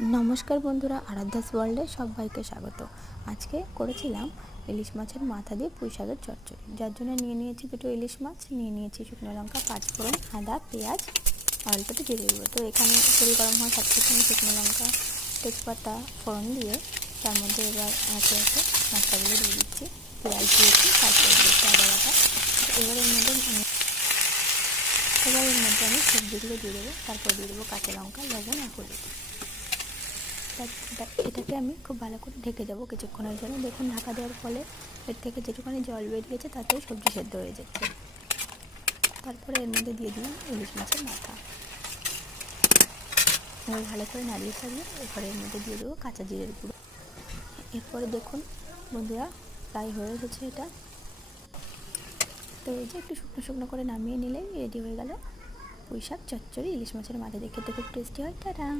নমস্কার বন্ধুরা, আরাধ্যাস ওয়ার্ল্ডে সবাইকে স্বাগত। আজকে করেছিলাম ইলিশ মাছের মাথা দিয়ে পুঁই শাকের চচ্চড়ি। যার জন্য নিয়ে নিয়েছি দুটো ইলিশ মাছ, নিয়ে নিয়েছি শুকনো লঙ্কা, পাঁচফোড়ন, আদা, পেঁয়াজ, অল্প একটু জিরে গুঁড়ো। তো এখানে তেল গরম হওয়ার সাথে সাথে আমি শুকনো লঙ্কা, তেজপাতা ফোড়ন দিয়ে তার মধ্যে এবার একে একে মশলাগুলো দিয়ে দিচ্ছি। পেঁয়াজ দিয়েছি, তারপরে দিয়েছি আদা বাটা। এবার এর মধ্যে আমি সবজিগুলো দিয়ে দেবো। তারপর দিয়ে দেবো কাঁচা লঙ্কা, লবণ আর হলুদ। এটাকে আমি খুব ভালো করে ঢেকে দেবো কিছুক্ষণের জন্য। দেখুন, ঢাকা দেওয়ার ফলে এর থেকে যেটুকুনি জল বেরিয়েছে তাতেই সবজি সেদ্ধ হয়ে যাচ্ছে। তারপরে এর মধ্যে দিয়ে দিলাম ইলিশ মাছের মাথা। এবার ভালো করে নাড়িয়ে চাড়িয়ে এরপরে এর মধ্যে দিয়ে দেবো কাঁচা জিরের গুঁড়ো। এরপরে দেখুন বন্ধুরা, প্রায় হয়ে এসেছে এটা। তো এই যে একটু শুকনো শুকনো করে নামিয়ে নিলেই রেডি হয়ে গেল পুঁই শাক চচ্চড়ি ইলিশ মাছের মাথা দিয়ে। খেতে খুব টেস্টি হয়। টাটা।